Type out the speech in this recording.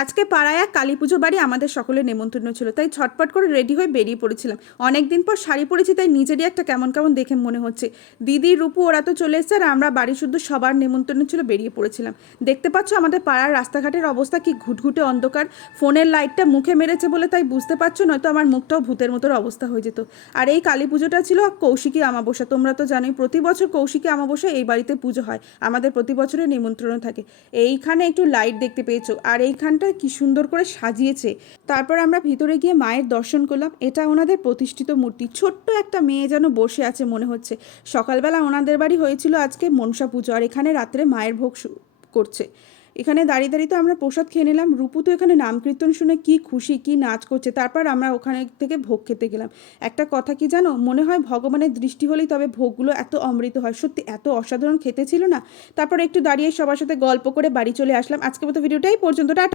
আজকে পাড়ায় এক কালী পুজো বাড়ি আমাদের সকলের নেমন্তন্ন ছিল, তাই ছটপট করে রেডি হয়ে বেরিয়ে পড়েছিলাম। অনেক দিন পর শাড়ি পরেছি, তাই নিজেরই একটা কেমন কেমন দেখে মনে হচ্ছে। দিদি, রূপু ওরা তো চলে এসছে, আর আমরা বাড়ি শুদ্ধ সবার নেমন্তন্ন ছিল, বেরিয়ে পড়েছিলাম। দেখতে পাচ্ছ আমাদের পাড়ার রাস্তাঘাটের অবস্থা কি ঘুটঘুটে অন্ধকার। ফোনের লাইটটা মুখে মেরেছে বলে তাই বুঝতে পারছো, নয়তো আমার মুখটাও ভূতের মতো অবস্থা হয়ে যেত। আর এই কালী পুজোটা ছিল কৌশিকী আমাবস্যা। তোমরা তো জানোই প্রতি বছর কৌশিকী আমাবস্যা এই বাড়িতে পুজো হয়, আমাদের প্রতি বছরের নিমন্ত্রণ থাকে। এইখানে একটু লাইট দেখতে পেয়েছো, আর এইখানটা কি সুন্দর করে সাজিয়েছে। তারপর আমরা ভিতরে গিয়ে মায়ের দর্শন করলাম। এটা ওনাদের প্রতিষ্ঠিত মূর্তি, ছোট্ট একটা মেয়ে যেন বসে আছে মনে হচ্ছে। সকালবেলা ওনাদের বাড়ি হয়েছিল আজকে মনসা পুজো, আর এখানে রাত্রে মায়ের ভোগ করছে। এখানে দাঁড়িয়ে দাঁড়িয়ে তো আমরা প্রসাদ খেয়ে নিলাম। রূপু তো এখানে নাম কীর্তন শুনে কি খুশি, কি নাচ করছে। তারপর আমরা ওখানে থেকে ভোগ খেতে গেলাম। একটা কথা কি জানো, মনে হয় ভগবানের দৃষ্টি হলেই তবে ভোগগুলো এত অমৃত হয়। সত্যি এত অসাধারণ খেতে ছিল না। তারপর একটু দাঁড়িয়ে সবার সাথে গল্প করে বাড়ি চলে আসলাম। আজকের মতো ভিডিওটাই পর্যন্ত। টাটা।